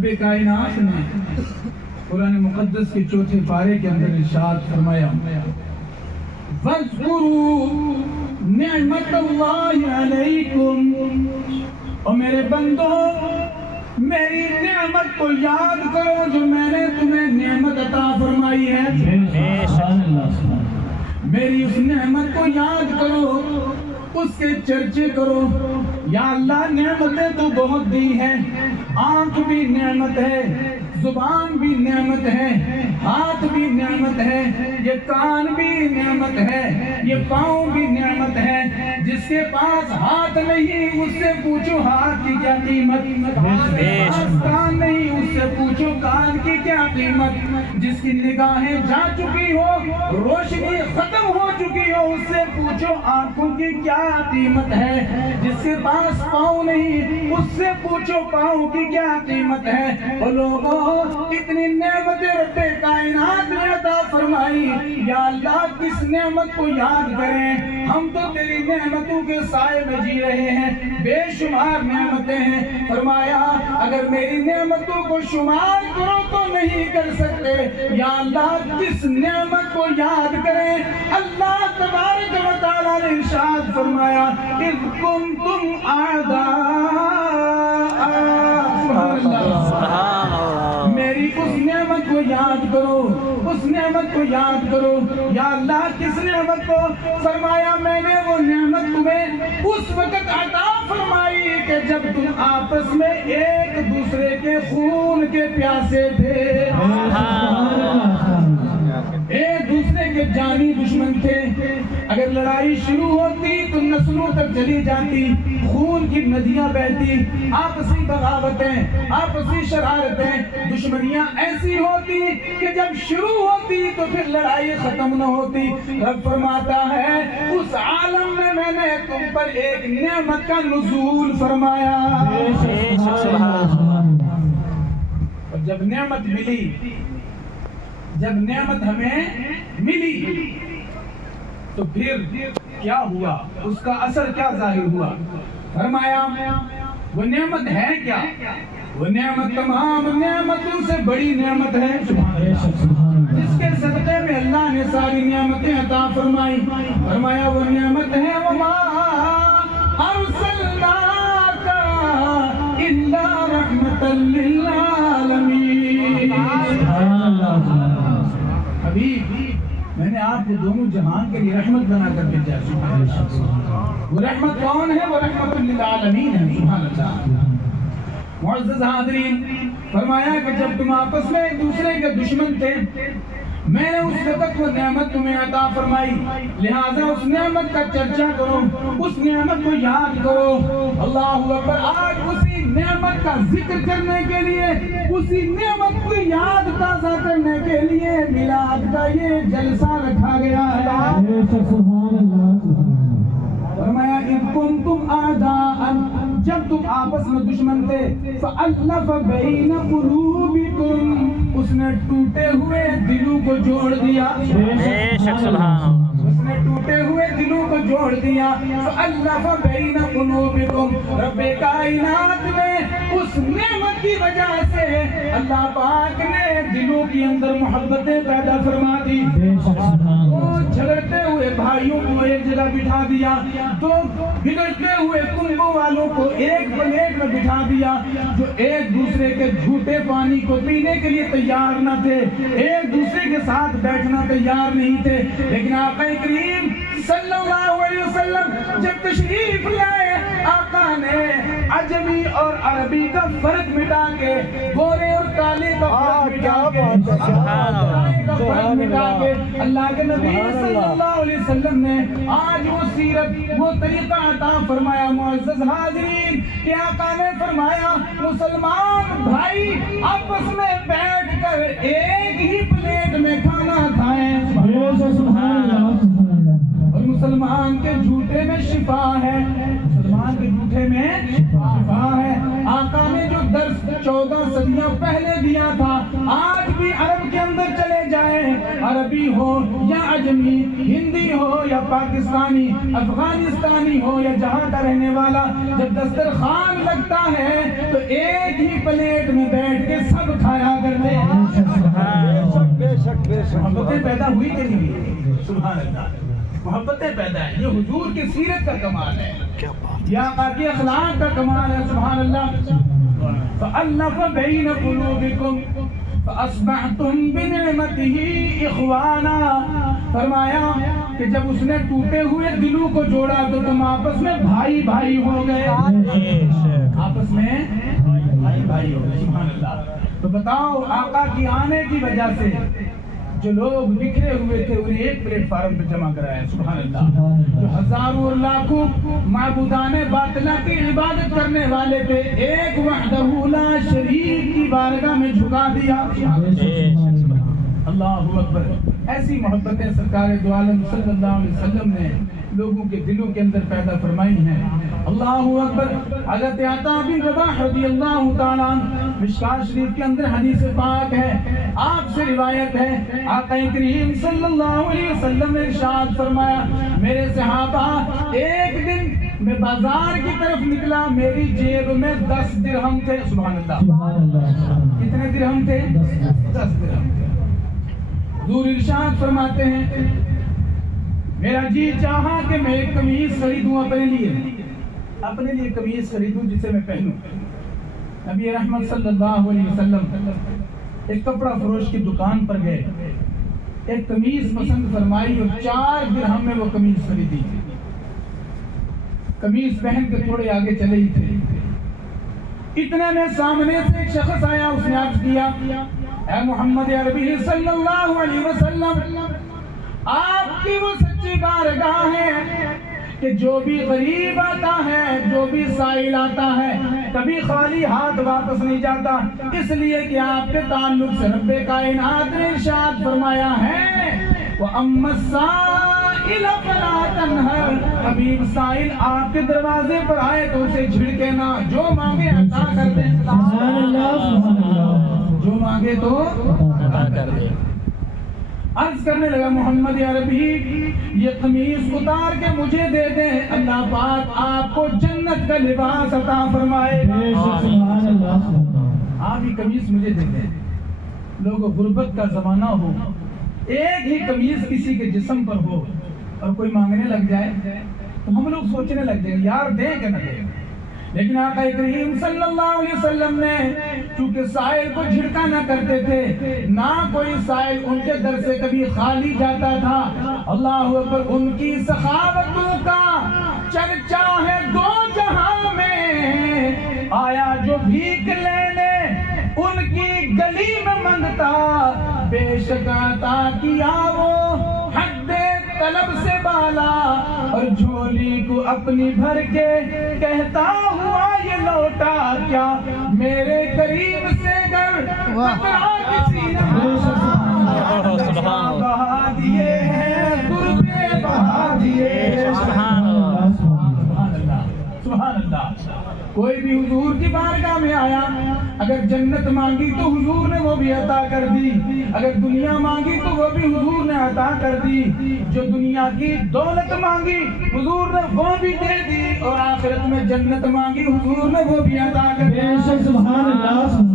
رب کائنات نے قرآن مقدس کے چوتھے پارے کے اندر ارشاد فرمایا وَاذْكُرُوا نِعْمَتَ اللَّهِ عَلَيْكُمْ، اور میرے بندو میری نعمت کو یاد کرو جو میں نے تمہیں نعمت عطا فرمائی ہے. میری اس نعمت کو یاد کرو، اس کے چرچے کرو. یا اللہ نعمتیں تو بہت دی ہیں، آنکھ بھی نعمت ہے، زبان بھی نعمت ہے، ہاتھ بھی نعمت ہے، یہ کان بھی نعمت ہے، یہ پاؤں بھی نعمت ہے. جس کے پاس ہاتھ نہیں اس سے پوچھو ہاتھ کی کیا قیمت، جس کے پاس کان نہیں اس سے پوچھو کان کی کیا قیمت. جس کی نگاہیں جا چکی ہو، روشنی ختم ہو چکی ہو، اس سے پوچھو آنکھوں کی کیا قیمت ہے. جس کے پاس پاؤں نہیں اس سے پوچھو پاؤں کی کیا قیمت ہے. اور لوگوں اتنی نعمتیں رب کائنات نے عطا فرمائی، یا اللہ کس نعمت کو یاد کریں. ہم تو تیری نعمتوں کے سائے میں جی رہے ہیں، بے شمار نعمتیں ہیں. فرمایا اگر میری نعمتوں کو شمار کرو تو نہیں کر سکتے. یا اللہ کس نعمت کو یاد کریں. اللہ تبارک و تعالیٰ نے ارشاد فرمایا اذ کنتم اعداء، میری اس نعمت کو یاد کرو، اس نعمت کو یاد کرو. یا اللہ کس نعمت کو؟ فرمایا میں نے وہ نعمت تمہیں اس وقت عطا فرمائی کہ جب تم آپس میں ایک دوسرے کے خون کے پیاسے تھے، ایک دوسرے کے جانی دشمن تھے. اگر لڑائی شروع ہوتی تو نسلوں تک چلی جاتی، خون کی ندیاں بہتی، آپسی بغاوتیں، آپسی شرارتیں، دشمنیاں ایسی ہوتی کہ جب شروع ہوتی تو پھر لڑائی ختم نہ ہوتی. رب فرماتا ہے اس عالم میں نے تم پر ایک نعمت کا نزول فرمایا. اور جب نعمت ملی، جب نعمت ہمیں ملی تو پھر کیا ہوا، اس کا اثر کیا ظاہر ہوا. فرمایا وہ نعمت ہے کیا؟ وہ نعمت تمام نعمتوں سے بڑی نعمت ہے جس کے صدقے میں اللہ نے ساری نعمتیں عطا فرمائی. فرمایا وہ نعمت ہے وما ارسلناک الا رحمۃ للعالمین. حبیب میں نے آپ کو دونوں جہان کے لیے رحمت بنا کر بھیجا. وہ رحمت کون ہے؟ وہ رحمت للعالمین ہے. سبحان اللہ. معزز حاضرین، فرمایا کہ جب تم آپس میں ایک دوسرے کے دشمن تھے، میں نے اس وقت وہ نعمت تمہیں عطا فرمائی، لہذا اس نعمت کا چرچا کرو، اس نعمت کو یاد کرو. اللہ اکبر. آج اسی نعمت کا ذکر کرنے کے لیے، اسی نعمت کو یاد تازہ کرنے کے لیے میلاد کا یہ جلسہ رکھا گیا ہے. فرمایا اذ کنتم اعداء، جب تم آپس میں دشمن تھے، فألف بین قلوبکم، اس نے ٹوٹے ہوئے دلوں کو جوڑ دیا. اس نے ٹوٹے ہوئے دلوں کو جوڑ دیا. فألف بین قلوبکم، رب کائنات نے اس نعمت کی وجہ سے اللہ پاک نے دلوں کے اندر محبتیں پیدا فرما دی. جھگڑتے ہوئے بھائیوں کو ایک جگہ بٹھا دیا، تو بگڑتے ہوئے کنبوں والوں کو ایک پلیٹ میں بٹھا دیا. جو ایک دوسرے کے جھوٹے پانی کو پینے کے لیے تیار نہ تھے، ایک دوسرے کے ساتھ بیٹھنا تیار نہیں تھے، لیکن آقا کریم صلی اللہ علیہ وسلم جب تشریف لائے، آقا نے عجمی اور عربی کا فرق مٹا کے، گورے اور کالے کا فرق مٹا کے اللہ کے نبی صلی اللہ علیہ وسلم نے آج وہ سیرت، وہ طریقہ عطا فرمایا. معزز حاضرین، کہ آقا نے فرمایا مسلمان بھائی آپس میں بیٹھ کر ایک ہی پلیٹ میں کھانا کھائیں. اور مسلمان کے جھوٹے میں شفا ہے، مسلمان کے جھوٹے میں شفا ہے. آقا نے جو درس 14 صدیاں پہلے دیا تھا، آج بھی عرب کے اندر چلے جائیں، عربی ہو یا عجمی، ہندی ہو یا پاکستانی، افغانستانی ہو یا جہاں کا رہنے والا، جب دسترخوان لگتا ہے تو ایک ہی پلیٹ میں بیٹھ کے سب کھایا کرتے ہیں۔ محبتیں پیدا ہوئی کہ نہیں ہوئی؟ سبحان اللہ، محبتیں پیدا ہیں، یہ حضور کی سیرت کا کمال ہے، یہ آقا کے اخلاق کا کمال ہے۔ سبحان اللہ۔ فَأَلَّفَ بَيْنَ قُلُوبِكُمْ فَأَصْبَحْتُمْ بِنِعْمَتِهِ إِخْوَانًا، فرمایا کہ جب اس نے ٹوٹے ہوئے دلوں کو جوڑا تو تم آپس میں بھائی بھائی ہو گئے، آپس میں بھائی بھائی ہو گئے۔ سبحان اللہ۔ تو بتاؤ، آقا کی آنے کی وجہ سے جو لوگ بکھرے ہوئے تھے انہیں ایک پلیٹ فارم پہ جمع کرایا۔ سبحان اللہ۔ جو ہزاروں اور لاکھوں معبودان باطلہ کی عبادت کرنے والے تھے، ایک وحدہ لا شریک کی بارگاہ میں جھکا دیا۔ اللہ اکبر۔ ایسی محبتیں سرکار دو عالم صلی اللہ علیہ وسلم نے لوگوں کے دلوں کے اندر پیدا فرمائی ہیں۔ اللہ اکبر۔ حضرت عطا بن رباح رضی اللہ تعالیٰ عنہ، مشکوٰۃ شریف کے اندر حدیث پاک ہے، آپ سے روایت ہے، آقا کریم صلی اللہ علیہ وسلم نے ارشاد فرمایا، میرے صحابہ، ایک دن میں بازار کی طرف نکلا، میری جیب میں 10 درہم تھے۔ سبحان اللہ۔ کتنے درہم تھے؟ 10 درہم تھے۔ حضور ارشاد فرماتے ہیں، میرا جی چاہا کہ میں ایک قمیص خریدوں اپنے لیے قمیص خریدوں جسے میں پہنوں۔ نبی رحمت صلی اللہ علیہ وسلم ایک کپڑا فروش کی دکان پر گئے، ایک قمیص پسند فرمائی اور 4 درہم میں وہ قمیص خریدی۔ قمیص پہن کے تھوڑے آگے چلے ہی تھے، اتنے میں سامنے سے ایک شخص آیا، اس نے عرض کیا، اے محمد عربی صلی اللہ علیہ وسلم، آپ کی وہ سچی بارگاہ ہے کہ جو بھی غریب آتا ہے، جو بھی سائل آتا ہے، کبھی خالی ہاتھ واپس نہیں جاتا، اس لیے کہ آپ کے تعلق سے رب کائنات نے ارشاد فرمایا ہے، وَأَمَّا السَّائِلَ فَلَا تَنْهَرْ، حبیب سائل آپ کے دروازے پر آئے تو اسے جھڑکے نہ، جو مانگے عطا کر دیں۔ سبحان اللہ۔ جو مانگے تو عطا کر دیں۔ عرض کرنے لگا، محمد عربی، یہ قمیص اتار کے مجھے دے دیں، اللہ پاک آپ کو جنت کا لباس عطا فرمائے گا۔ آپ یہ قمیص مجھے دے دیں۔ لوگوں، غربت کا زمانہ ہو، ایک ہی قمیص کسی کے جسم پر ہو اور کوئی مانگنے لگ جائے تو ہم لوگ سوچنے لگ جائیں یار دیں کہ نہ دیں، لیکن آقا کریم صلی اللہ علیہ وسلم نے چونکہ سائل کو جھڑکا نہ کرتے تھے، نہ کوئی سائل ان کے در سے کبھی خالی جاتا تھا۔ اللہ اکبر۔ ان کی سخاوتوں کا چرچا ہے 2 جہاں میں، آیا جو بھیک لینے ان کی گلی میں منگتا، بے شک عطا کیا وہ حد طلب سے بالا، اور جھولی کو اپنی بھر کے کہتا ہوا یہ لوٹا کیا، میرے قریب سے گر قطرہ کسی نے بہا دیے ہیں، دربے بہا دیے ہیں۔ سبحان اللہ، سبحان اللہ۔ کوئی بھی حضور کی بارگاہ میں آیا، اگر جنت مانگی تو حضور نے وہ بھی عطا کر دی، اگر دنیا مانگی تو وہ بھی حضور نے عطا کر دی، جو دنیا کی دولت مانگی حضور نے وہ بھی دے دی، اور آخرت میں جنت مانگی حضور نے وہ بھی عطا کر دی۔ سبحان اللہ۔